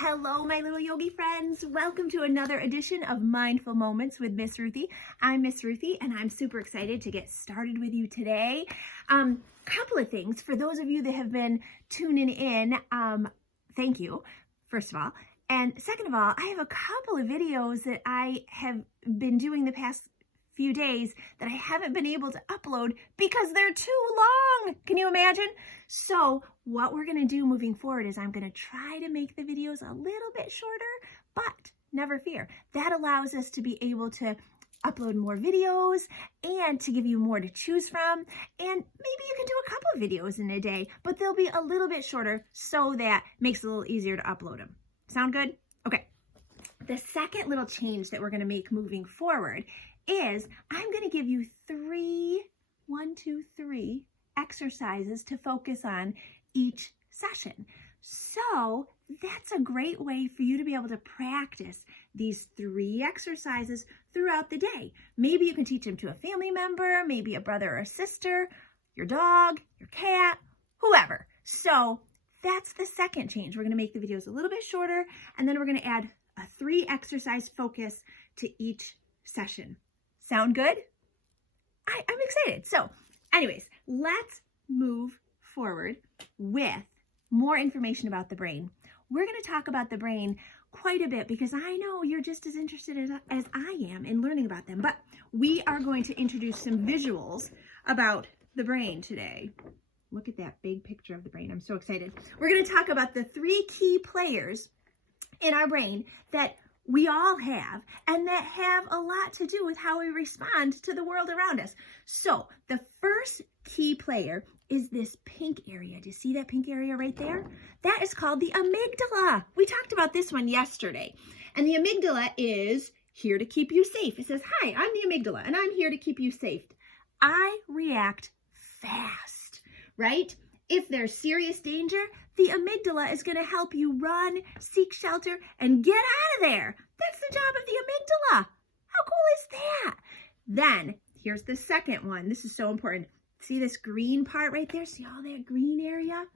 Hello, my little yogi friends. Welcome to another edition of Mindful Moments with Miss Ruthie. I'm Miss Ruthie, and I'm super excited to get started with you today. Couple of things for those of you that have been tuning in. Thank you, first of all. And second of all, I have a couple of videos that I have been doing the past few days that I haven't been able to upload because they're too long. Can you imagine? So what we're going to do moving forward is I'm going to try to make the videos a little bit shorter, but never fear. That allows us to be able to upload more videos and to give you more to choose from. And maybe you can do a couple of videos in a day, but they'll be a little bit shorter so that makes it a little easier to upload them. Sound good? Okay. The second little change that we're going to make moving forward is I'm going to give you three exercises to focus on each session. So that's a great way for you to be able to practice these 3 exercises throughout the day. Maybe you can teach them to a family member, maybe a brother or a sister, your dog, your cat, whoever. So that's the second change. We're going to make the videos a little bit shorter, and then we're going to add a 3 exercise focus to each session. Sound good? I'm excited. So anyways, let's move forward with more information about the brain. We're going to talk about the brain quite a bit because I know you're just as interested as I am in learning about them, but we are going to introduce some visuals about the brain today. Look at that big picture of the brain. I'm so excited. We're going to talk about the 3 key players in our brain that we all have, and that have a lot to do with how we respond to the world around us. So the first key player is this pink area. Do you see that pink area right there? That is called the amygdala. We talked about this one yesterday. And the amygdala is here to keep you safe. It says, hi, I'm the amygdala, and I'm here to keep you safe. I react fast, right? If there's serious danger, the amygdala is going to help you run, seek shelter, and get out of there. That's the job of the amygdala. How cool is that? Then, here's the second one. This is so important. See this green part right there? See all that green area?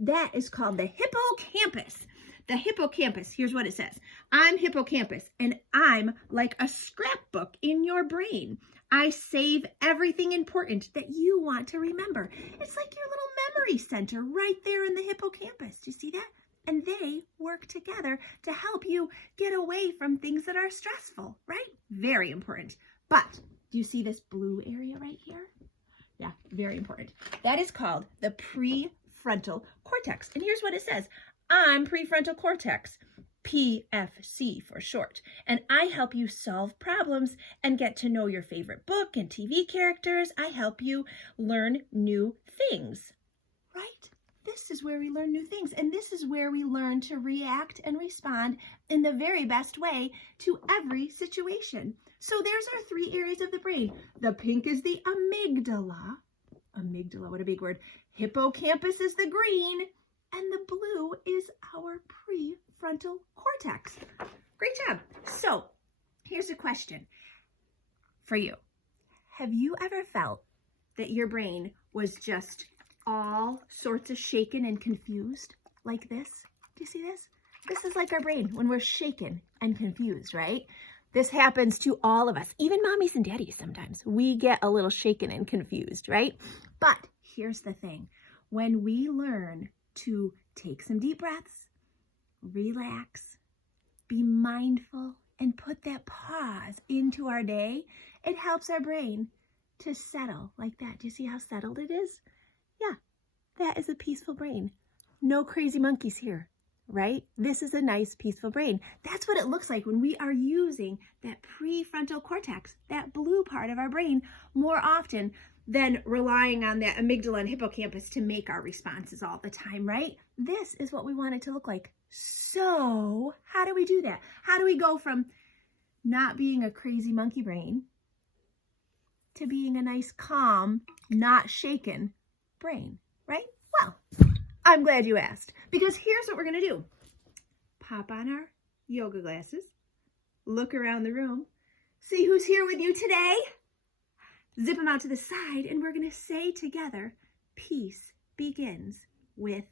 That is called the hippocampus. The hippocampus, here's what it says. I'm hippocampus, and I'm like a scrapbook in your brain. I save everything important that you want to remember. It's like your little memory center right there in the hippocampus. Do you see that? And they work together to help you get away from things that are stressful, right? Very important. But do you see this blue area right here? Yeah, very important. That is called the prefrontal cortex. And here's what it says. I'm prefrontal cortex, PFC for short, and I help you solve problems and get to know your favorite book and TV characters. I help you learn new things, right? This is where we learn new things, and this is where we learn to react and respond in the very best way to every situation. So there's our 3 areas of the brain. The pink is the amygdala. Amygdala, what a big word. Hippocampus is the green. And the blue is our prefrontal cortex. Great job. So here's a question for you. Have you ever felt that your brain was just all sorts of shaken and confused like this? Do you see this? This is like our brain when we're shaken and confused, right? This happens to all of us, even mommies and daddies sometimes. We get a little shaken and confused, right? But here's the thing. When we learn to take some deep breaths, relax, be mindful, and put that pause into our day, it helps our brain to settle like that. Do you see how settled it is? Yeah, that is a peaceful brain. No crazy monkeys here, right? This is a nice, peaceful brain. That's what it looks like when we are using that prefrontal cortex, that blue part of our brain, more often than relying on that amygdala and hippocampus to make our responses all the time, right? This is what we want it to look like. So how do we do that? How do we go from not being a crazy monkey brain to being a nice, calm, not shaken brain, right? Well, I'm glad you asked, because here's what we're going to do. Pop on our yoga glasses, look around the room, see who's here with you today. Zip them out to the side, and we're going to say together, peace begins with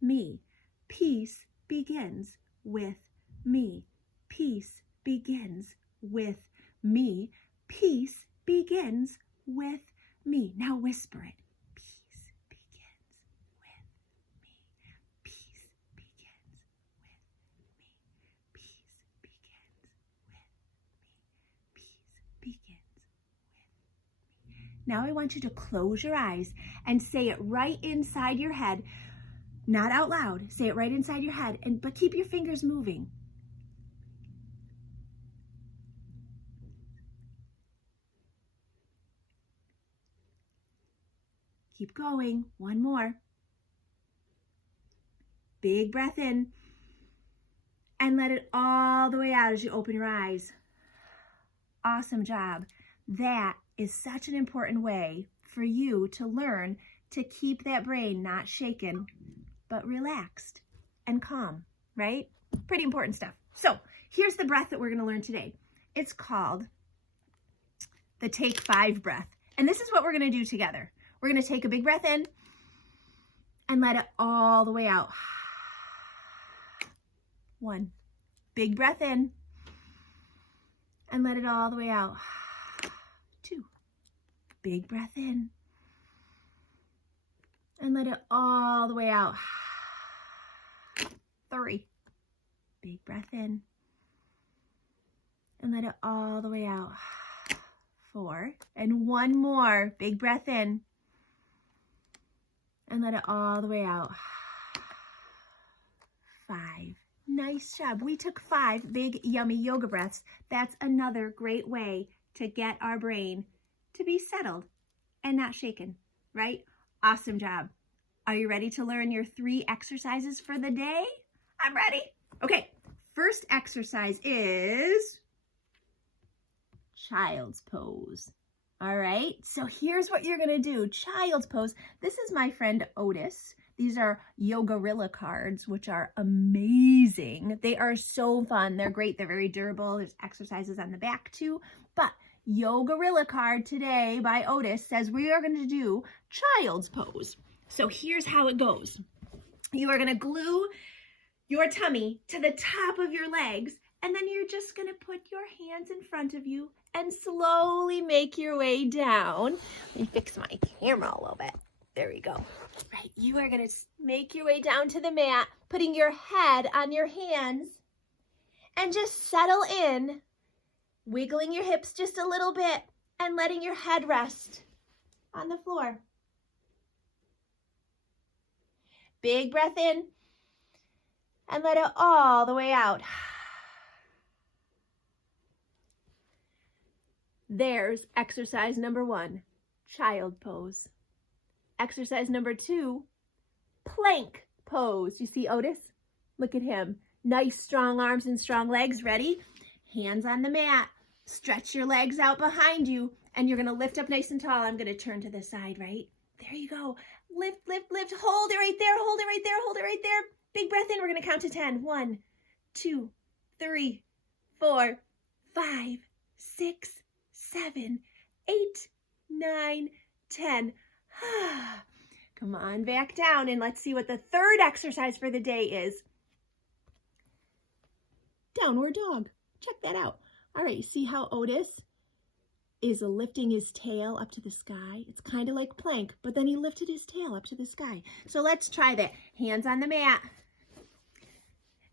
me. Peace begins with me. Peace begins with me. Peace begins with me. Now whisper it. Peace begins with me. Peace begins with me. Peace begins with me. Peace begins with me. Now I want you to close your eyes and say it right inside your head. Not out loud. Say it right inside your head, but keep your fingers moving. Keep going. One more. Big breath in. And let it all the way out as you open your eyes. Awesome job. That is such an important way for you to learn to keep that brain not shaken, but relaxed and calm, right? Pretty important stuff. So here's the breath that we're going to learn today. It's called the Take 5 breath. And this is what we're going to do together. We're going to take a big breath in and let it all the way out. 1. Big breath in and let it all the way out. 2. Big breath in and let it all the way out. 3. Big breath in and let it all the way out. 4. And one more. Big breath in and let it all the way out. 5. Nice job. We took 5 big, yummy yoga breaths. That's another great way to get our brain to be settled and not shaken, right? Awesome job. Are you ready to learn your 3 exercises for the day? I'm ready. Okay, first exercise is child's pose. All right, so here's what you're gonna do. Child's pose. This is my friend Otis. These are Yogarilla cards, which are amazing. They are so fun. They're great. They're very durable. There's exercises on the back too. But Yogarilla card today by Otis says we are going to do child's pose. So here's how it goes. You are going to glue your tummy to the top of your legs, and then you're just going to put your hands in front of you and slowly make your way down. Let me fix my camera a little bit. There we go. Right, you are going to make your way down to the mat, putting your head on your hands, and just settle in, wiggling your hips just a little bit, and letting your head rest on the floor. Big breath in, and let it all the way out. There's exercise number 1, child pose. Exercise number 2, plank pose. You see Otis? Look at him. Nice strong arms and strong legs. Ready? Hands on the mat. Stretch your legs out behind you, and you're going to lift up nice and tall. I'm going to turn to the side, right? There you go. Lift, lift, lift. Hold it right there. Hold it right there. Hold it right there. Big breath in. We're going to count to 10. 1, 2, 3, 4, 5, 6, 7, 8, 9, 10. Come on back down, and let's see what the third exercise for the day is. Downward dog. Check that out. All right, you see how Otis is lifting his tail up to the sky? It's kind of like plank, but then he lifted his tail up to the sky. So let's try that. Hands on the mat.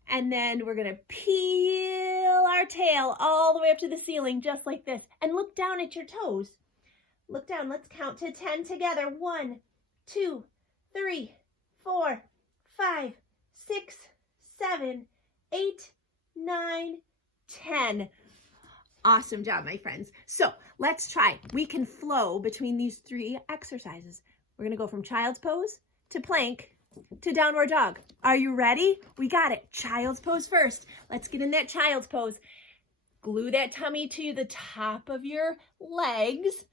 And then we're going to peel our tail all the way up to the ceiling, just like this. And look down at your toes. Look down. Let's count to 10 together. 1, 2, 3, 4, 5, 6, 7, 8, 9, 10. Awesome job, my friends. So let's try. We can flow between these 3 exercises. We're going to go from child's pose to plank to downward dog. Are you ready? We got it. Child's pose first. Let's get in that child's pose. Glue that tummy to the top of your legs.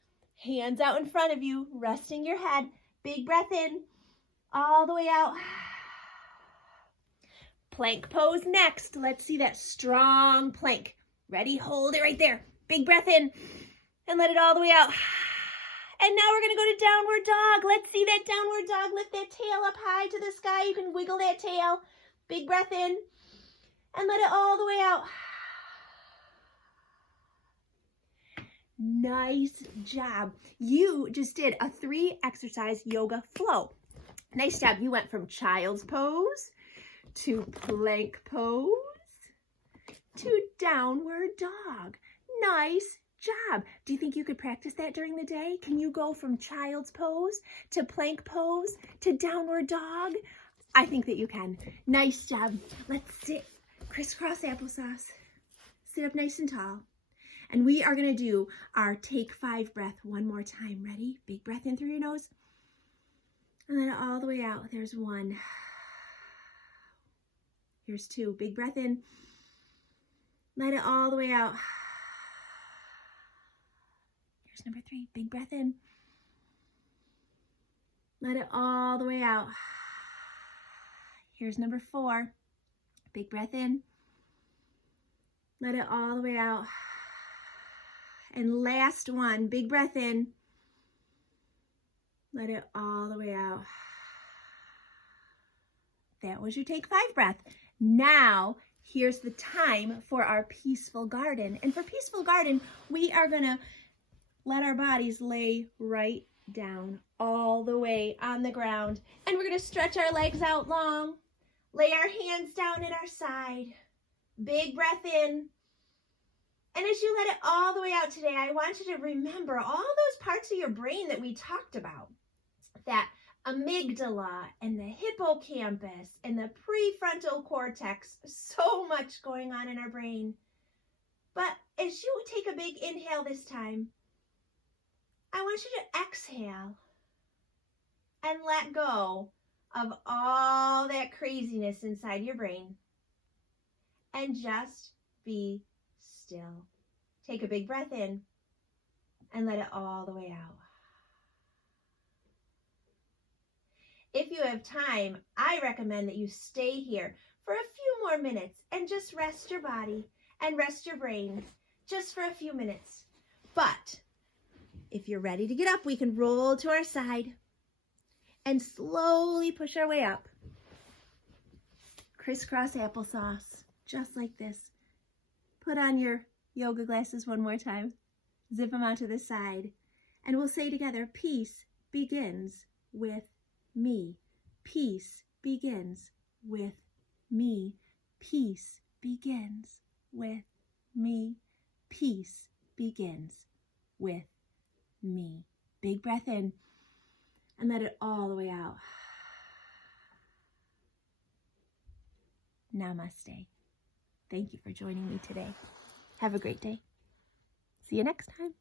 Hands out in front of you, resting your head. Big breath in, all the way out. Plank pose next. Let's see that strong plank. Ready? Hold it right there. Big breath in and let it all the way out. And now we're going to go to downward dog. Let's see that downward dog. Lift that tail up high to the sky. You can wiggle that tail. Big breath in and let it all the way out. Nice job. You just did a 3-exercise yoga flow. Nice job. You went from child's pose to plank pose to downward dog. Nice job. Do you think you could practice that during the day? Can you go from child's pose to plank pose to downward dog? I think that you can. Nice job. Let's sit crisscross applesauce. Sit up nice and tall. And we are going to do our take 5 breath one more time. Ready? Big breath in through your nose. And let it all the way out. There's 1. Here's 2. Big breath in. Let it all the way out. Here's number 3. Big breath in. Let it all the way out. Here's number 4. Big breath in. Let it all the way out. And last one, big breath in. Let it all the way out. That was your take 5 breath. Now, here's the time for our peaceful garden. And for peaceful garden, we are gonna let our bodies lay right down all the way on the ground. And we're gonna stretch our legs out long. Lay our hands down at our side. Big breath in. And as you let it all the way out today, I want you to remember all those parts of your brain that we talked about. That amygdala and the hippocampus and the prefrontal cortex. So much going on in our brain. But as you take a big inhale this time, I want you to exhale and let go of all that craziness inside your brain. And just be still. Take a big breath in and let it all the way out. If you have time, I recommend that you stay here for a few more minutes and just rest your body and rest your brain just for a few minutes. But if you're ready to get up, we can roll to our side and slowly push our way up. Crisscross applesauce, just like this. Put on your yoga glasses one more time. Zip them out to the side. And we'll say together, peace begins with me. Peace begins with me. Peace begins with me. Peace begins with me. Big breath in and let it all the way out. Namaste. Thank you for joining me today. Have a great day. See you next time.